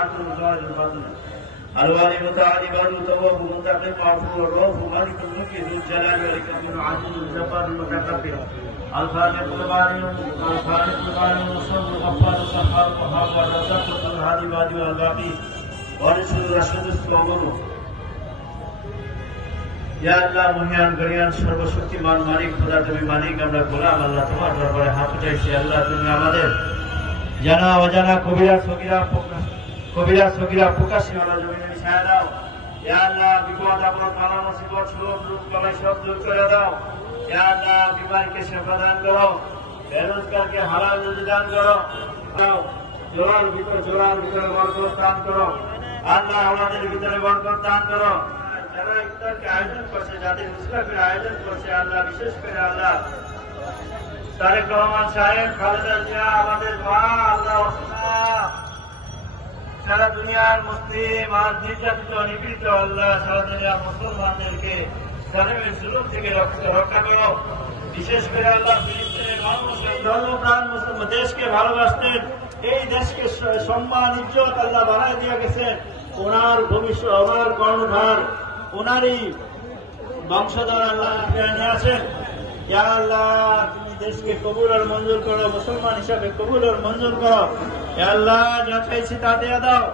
عدل وزاد الفضل الوالي متعالي بل تواب منتقم عفو الرؤوف مالك الملك ذو الجلال والإكرام العزيز الجبار المتكبر الخالق البارئ المصور الغفار السحار القهار الرزاق ذو الهادي البادي والباقي وارث الرشيد الصبور या अल्लाह मुहियान गरियान सर्वशक्तिमान मालिक खुदा তুমি মালিক আমরা গোলাম আল্লাহ তোমার দরবারে হাত উঠাইছি আল্লাহ তুমি আমাদের জানা অজানা কবিরা সগীরা প্রকাশী আল্লাহ জমিনে মিশায়া দাও ইয়া আল্লাহ বিপদ আপদ বালা মুসিবত সব রূপ বালাই সব দূর করে দাও ইয়া আল্লাহ বিমারকে শিফা দান করো বেরোজগারকে হালাল রুজি দান করো জোরার ভিতরে বরকত দান করো আল্লাহ আমাদের ভিতরে বরকত দান করো যারা ইফতারকে আয়োজন করছে যাদের ইসলামের আয়োজন করছে আল্লাহ বিশেষ করে আল্লাহ তারেক রহমান সাহেব খালেদা জিয়া আমাদের মা আল্লাহ সারা দুনিয়ার মুসলিম আর নির্যাতিত নিপীড়িত আল্লাহ সারা দুনিয়ার মুসলমানদেরকে জালেমের জুলুম থেকে রক্ষা করো বিশেষ করে আল্লাহ ফিলিস্তিনের মানুষ এই ধর্মপ্রাণ মুসলমান দেশকে ভালোবাসতেন এই দেশকে সম্মান ইজ্জত আল্লাহ বানায় দিয়ে গেছেন ওনার ভবিষ্যৎ ওনার কর্ণধার ওনারই বংশধর আল্লাহ নিয়ে আসেন ইয়া আল্লাহ তুমি দেশকে কবুল আর মঞ্জুর করো মুসলমান হিসাবে কবুল আর মঞ্জুর করো ইয়া আল্লাহ যা চাইছি তা দিয়ে দাও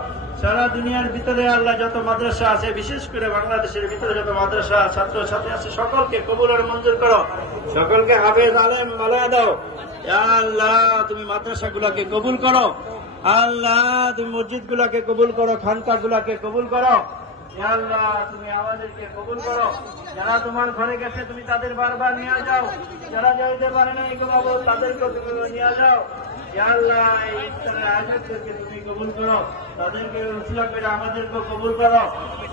সারা দুনিয়ার ভিতরে আল্লাহ যত মাদ্রাসা আছে বিশেষ করে বাংলাদেশের ভিতরে যত মাদ্রাসা ছাত্র ছাত্রী আছে সকলকে কবুল আর মঞ্জুর করো সকলকে হাফেজ আলেম বানায় দাও ইয়া আল্লাহ তুমি মাদ্রাসা গুলাকে কবুল করো আল্লাহ তুমি মসজিদ গুলাকে কবুল করো খানকা গুলাকে কবুল করো ইয়া আল্লাহ তুমি আমাদেরকে কবুল করো যারা তোমার ঘরে গেছে তুমি তাদের বারবার নিয়ে যাও যারা যাইতে পারে না এই বাবু তাদেরকে তুমি নিয়ে যাও ইয়া আল্লাহ এই ইফতারের আয়োজকদেরকে তুমি কবুল করো তাদেরকে উসিলা করে আমাদেরকে কবুল করো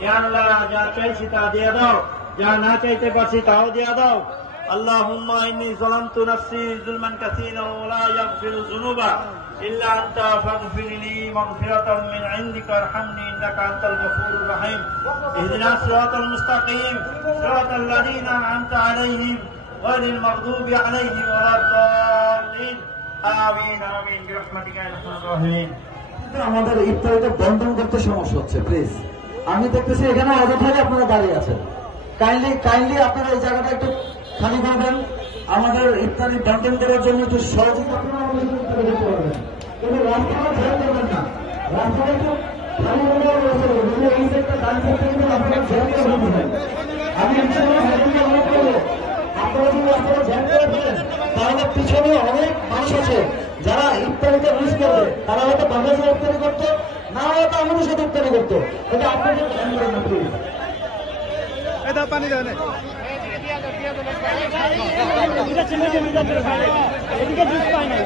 ইয়া আল্লাহ যা চাইছি তা দিয়ে দাও যা না চাইতে পারছি তাও দিয়ে দাও اللهم إني ظلمت نفسي ظلما كثيرا ولا يغفر الذنوب إلا أنت فاغفر لي مغفرة من عندك وارحمني إنك أنت الغفور الرحيم اهدنا الصراط المستقيم صراط الذين أنعمت عليهم غير المغضوب عليهم ولا الضالين آمين آمين برحمتك يا أرحم الراحمين আমাদের ইফতারিটা বন্ধন করতে সমস্যা হচ্ছে প্লিজ আমি দেখতেছি এখানে অযথায় আপনারা দাঁড়িয়ে আছেন কাইন্ডলি আপনারা এই জায়গাটা একটু খালি করবেন আমাদের ইফতারি বন্টন করার জন্য একটু সহযোগিতা করবেন কিন্তু রাস্তাটা ধ্যান করবেন না রাস্তাটা একটু খালি করলে এই একটা দান করতে কিন্তু আপনারা ধ্যান করে বলবেন আমি অনুরোধ করবো আপনারা যদি আপনারা ধ্যান করে ফেলেন তাহলে পিছনে অনেক মানুষ আছে যারা ইফতারিতে মিস করবে তারা হয়তো বাংলাদেশে ইফতারি করতো না হয়তো আমাদের সাথে ইফতারি করতো এটা আপনাদের ধ্যান করেন না প্লিজ এটা পানি দেয় না এদিকে জুস পাই না